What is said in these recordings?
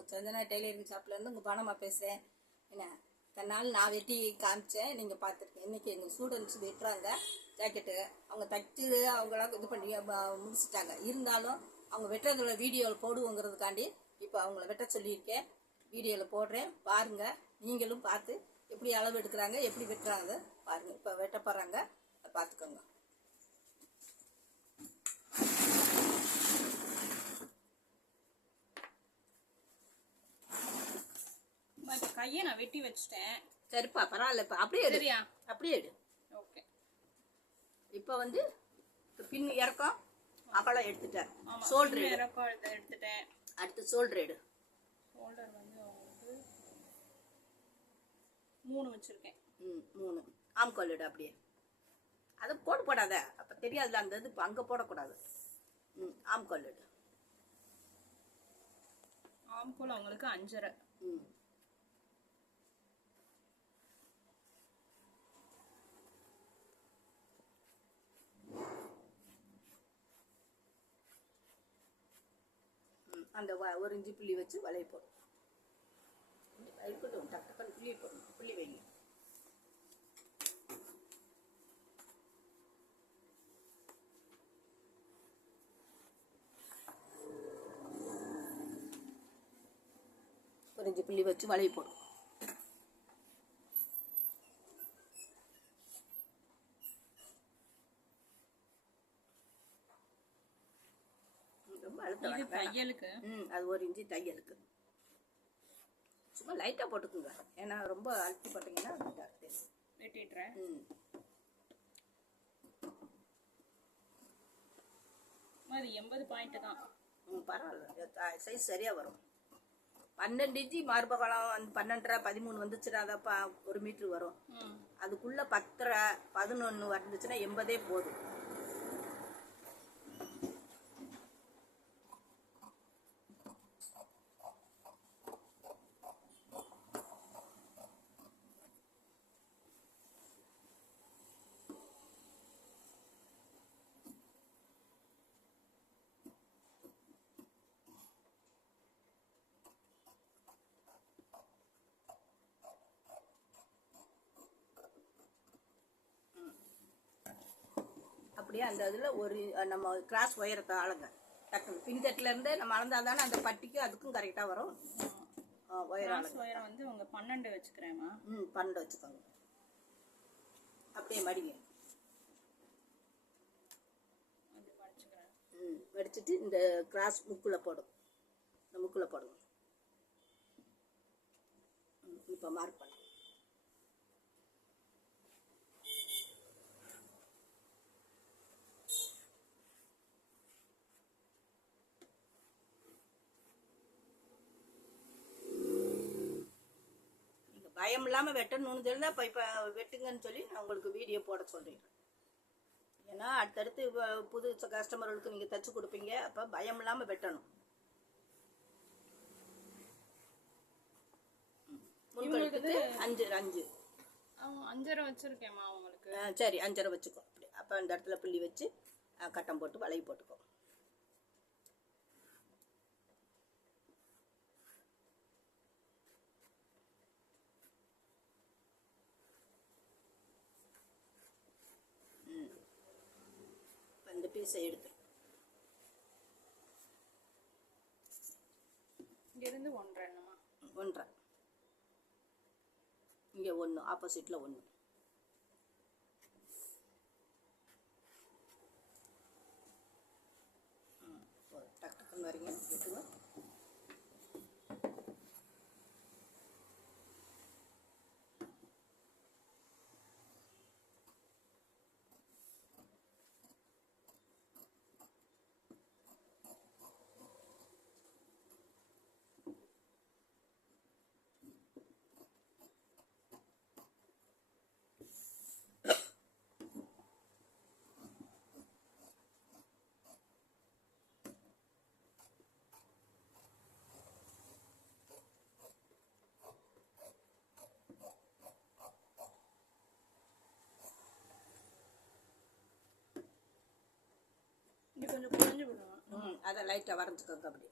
உங்கள் சந்தனா டெய்லரிங் ஷாப்லேருந்து உங்கள் பணமாக பேசுகிறேன். என்ன தன்னால் நான் வெட்டி காமிச்சேன், நீங்கள் பார்த்துருக்கேன். இன்றைக்கி எங்கள் ஸ்டூடெண்ட்ஸ் வெட்டுறாங்க ஜாக்கெட்டு. அவங்க தைச்சு அவங்களாம் இது பண்ணி முடிச்சுட்டாங்க. இருந்தாலும் அவங்க வெட்டுறதோட வீடியோவில் போடுவோங்கிறதுக்காண்டி இப்போ அவங்கள வெட்ட சொல்லியிருக்கேன். வீடியோவில் போடுறேன், பாருங்கள். நீங்களும் பார்த்து எப்படி அளவு எடுக்கிறாங்க, எப்படி வெட்டுறாங்க பாருங்கள். இப்போ வெட்ட போகிறாங்க, பார்த்துக்கோங்க. கையை நான் வெட்டி வச்சுட்டேன். சரிப்பா, பரவாயில்ல. இப்போ அப்படியே எடு, அப்படியே எடு. ஓகே. இப்போ வந்து பின் இறக்கம் அகலம் எடுத்துட்டேன். ஷோல்டர் இறக்கம் எடுத்துட்டேன். அடுத்து ஷோல்டர் எடு. ஷோல்டர் வந்து அவங்களுக்கு 3 வச்சிருக்கேன். 3. ஆம்கோல் எடு. அப்படியே அதை போடாத, அப்போ தெரியாதுல அந்த இது. இப்போ அங்கே போடக்கூடாது. ஆம்கோல் எடு. ஆம்கோல் அவங்களுக்கு 5.5. அந்த 1 இன்ச்சு புள்ளி வச்சு வளைய போடும். இருக்கட்டும், டக்குன்னு புள்ளி போடணும். புள்ளி வைங்க. ஒரு இன்ச்சு புள்ளி வச்சு வளைய போடும். இது தையலுக்கு. அது 1 இன்ச்சு தையலுக்கு. சும்மா லைட்டாக போட்டுக்குங்க, ஏன்னா ரொம்ப அழுத்தி போட்டிங்கன்னா வெட்டிடுறேன். அது 80 பாயிண்ட் தான். பரவாயில்ல, சைஸ் சரியாக வரும். 12 இன்ச்சு மார்பகலம், அந்த 12.5 13 வந்துச்சுன்னா அதப்பா 1 மீட்ரு வரும். அதுக்குள்ள 10.5 11 வந்துச்சுன்னா 80 போதும். அப்படியே அந்த இதில் ஒரு நம்ம கிராஸ் உயரத்தை அளங்க. டக்குன்னு பின்தட்டிலேருந்து நம்ம அளந்தால் தானே அந்த பட்டிக்கு அதுக்கும் கரெக்டாக வரும். உயரம் வந்து உங்க 12 வச்சுக்கிறேம்மா. 12 வச்சுக்கோங்க. அப்படியே மடிங்க. மடிச்சுட்டு இந்த கிராஸ் முக்குள்ள போடும். இந்த முக்குள்ள போடுங்க. இப்போ மார்க் பண்ணு. பயம் இல்லாமல் வெட்டணும்னு சொல்லி தான் இப்போ வெட்டுங்கன்னு சொல்லி நான் உங்களுக்கு வீடியோ போட சொல்கிறேன். ஏன்னா அடுத்தடுத்து புது கஸ்டமர்களுக்கு நீங்கள் தைச்சி கொடுப்பீங்க. அப்போ பயம் இல்லாமல் வெட்டணும். முன்கழுத்துக்கு 5 5.5 வச்சுருக்கேம்மா அவங்களுக்கு. சரி, 5.5 வச்சுக்கோ. அப்படி அப்போ அந்த இடத்துல புள்ளி வச்சு கட்டம் போட்டு வளைய போட்டுக்கோ. இந்த பீஸை எடுத்து இங்கிருந்து 1.5 என்னமா 1.5 இங்கே 1 ஆப்போசிட்டில் 1. டக்குன்னு வரீங்க, எடுத்துங்க. கொஞ்சம் குறைஞ்சு விடுவோம். அதை லைட்டாக வரைஞ்சிக்கோங்க. அப்படி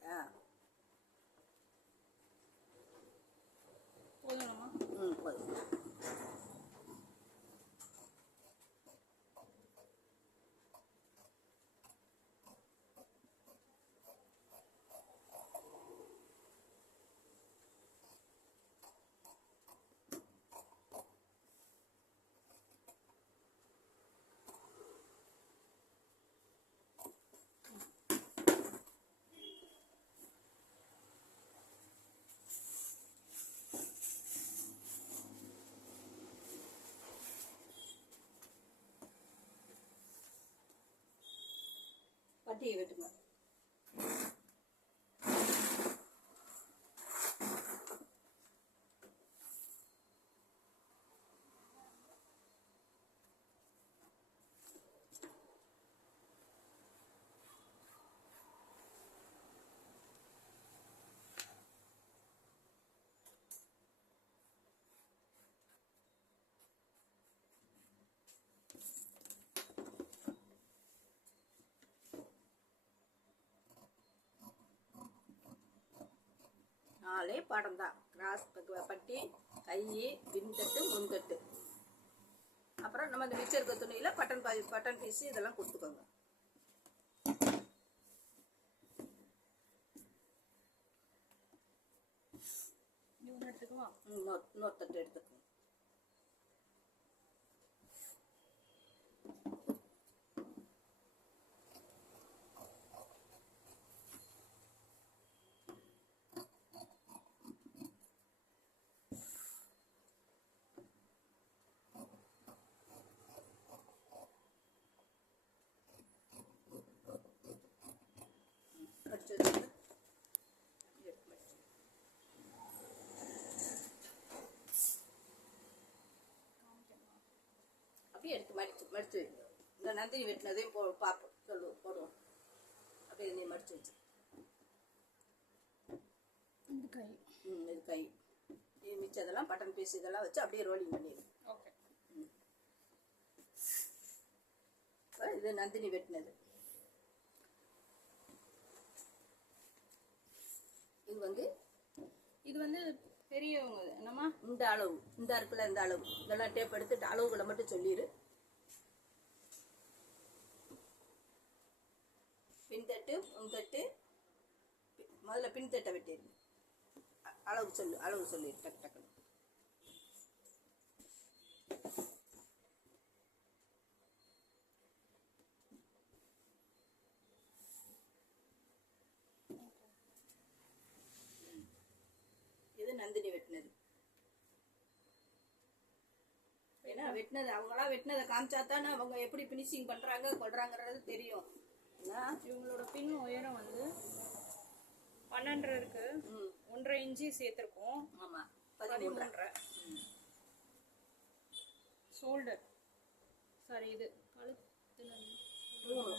பட்டியை வெட்டுங்க. நாலே பாடம் தான். கிராஸ் பட்டி, கை, பின்தட்டு, முன்தட்டு. அப்புறம் நம்ம இந்த மிச்சம் இருக்க துணியில் பட்டன் பீஸு இதெல்லாம் கொடுத்துக்கோங்க. இன்னொரு தட்டு எடுத்துக்கோங்க. அப்படியே எடுத்து மடிச்சு வைங்க. இந்த நந்தினி வெட்டினதையும் பார்ப்போம், சொல்லுவோம், போடுவோம். அப்படியே நீ மடிச்சு வச்சு. இது கை. இது கை. இது மிச்சம் இதெல்லாம் பட்டன் பீஸ் இதெல்லாம் வச்சு அப்படியே ரோலிங் பண்ணிடு. ஓகே. இது நந்தினி வெட்டினது. இது வந்து பெரியவங்க என்னம்மா? இந்த அளவு, இந்த இருக்குல்ல, இந்த அளவு, இதெல்லாம் டேப் எடுத்துட்டு அளவுகளை மட்டும் சொல்லிடு. பின்தட்டு, முன்தட்டு, முதல்ல பின்தட்டை வெட்டிடு. அளவு சொல்லிடு டக்கு டக்குன்னு. நந்தினி வெட்டினது. ஏன்னா வெட்டினது அவங்களா வெட்டினதை காமிச்சா தானே அவங்க எப்படி பினிஷிங் பண்றாங்க கொள்றாங்கிறது தெரியும். இவங்களோட பின் உயரம் வந்து 12 இருக்கு. 1.5 இன்ச்சு சேர்த்திருக்கோம். ஆமா, 13. ஷோல்டர் சாரி, இது கழுத்துல 3.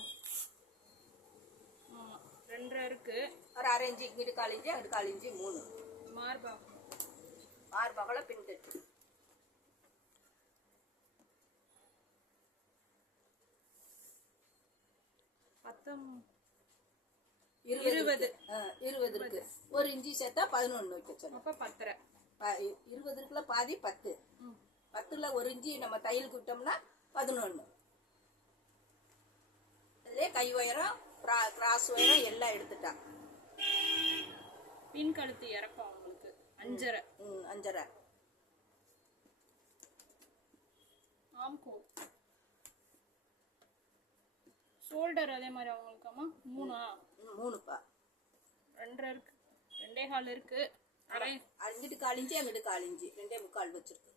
ஆமா, 2.5 இருக்கு. ஒரு 1/2 இன்ச்சு இங்கிட்டு 1/4 இன்ச்சு அங்கிட்டு 1/4 இன்ச்சு 3. மார்பகல பின்தட்டு. பத்தம் 20 இருக்கு. 1 இன்ச்சு சேர்த்தா 11 வைக்க சொன்னோம். அப்ப 10. 20 இருக்குல்ல, பாதி 10. 10ல 1 இன்ச்சு நம்ம தையலுக்கு விட்டோம்னா 11. அதுலேயே கை உயரம், கிராஸ் உயரம் எல்லாம் எடுத்துட்டா. பின் கழுத்து இறக்கம் அவங்களுக்கு 5.5. 5.5. ஆம்கோல் ஷோல்டர் அதே மாதிரி அவங்களுக்காமா 3பா. 2.5 இருக்கு. 2.25 இருக்கு. அங்கிட்டு 1/4 இன்ச்சு அங்கிட்டு 1/4 இன்ச்சு 2.25 வச்சிருக்கு.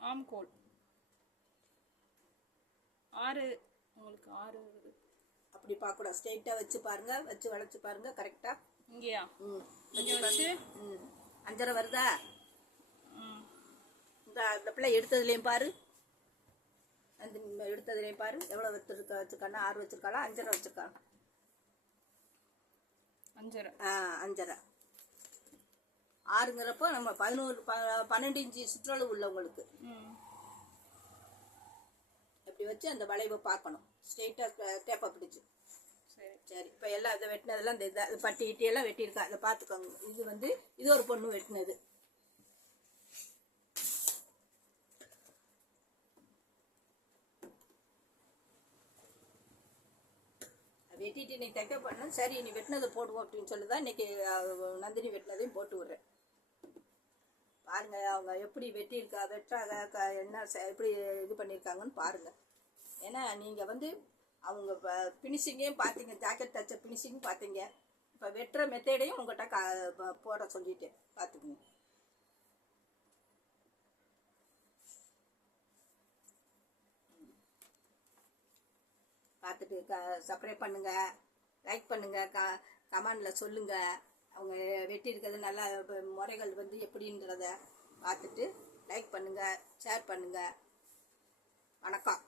ஆம்கோல் 6 உங்களுக்கு 6 வருது. அப்படி பார்க்கக்கூடாது, ஸ்ட்ரெயிட்டாக வச்சு பாருங்க, வச்சு வளைச்சு பாருங்க கரெக்டா. இங்கேயா? இங்கே வச்சு 5.5 வருதா? இந்த பிள்ளை எடுத்ததுலேயும் பாரு, அந்த எடுத்ததுலேயும் பாரு எவ்வளோ வச்சிருக்கானா. 6 வச்சிருக்காளா 5.5 வச்சிருக்காங்க? 5.5. 5.5. 6ங்கிறப்போ நம்ம 12 இன்ச்சு சுற்றளவு உள்ளவங்களுக்கு இப்படி வச்சு அந்த வளைவை பார்க்கணும். ஸ்ட்ரெயிட்டாக டேப்பை பிடிச்சி. சரி, இப்போ எல்லாம் இதை வெட்டினதெல்லாம் இந்த பட்டி கிட்டியெல்லாம் வெட்டியிருக்கா, அதை பார்த்துக்கோங்க. இது ஒரு பொண்ணு வெட்டினது. வெட்டிட்டு இன்னைக்கு தைக்க பண்ண. சரி, நீ வெட்டினதை போடுவோம் அப்படின்னு சொல்லிதான் இன்னைக்கு நந்தினி வெட்டினதையும் போட்டு விடுறேன். பாருங்க அவங்க எப்படி வெட்டுறாங்க, என்ன எப்படி இது பண்ணியிருக்காங்கன்னு பாருங்க. ஏன்னா நீங்கள் அவங்க ஃபினிஷிங்கையும் பார்த்தீங்க, ஜாக்கெட் தச்ச ஃபினிஷிங் பார்த்தீங்க. இப்போ வெட்டுற மெத்தேடையும் உங்கள்கிட்ட போட சொல்லிட்டேன், பார்த்துக்குங்க. பார்த்துட்டு சப்ஸ்கிரைப் பண்ணுங்கள், லைக் பண்ணுங்கள், கமெண்டில் சொல்லுங்கள். அவங்க வெட்டி இருக்கிறது நல்லா முறைகள் வந்து எப்படின்றத பார்த்துட்டு லைக் பண்ணுங்கள், ஷேர் பண்ணுங்கள். வணக்கம்.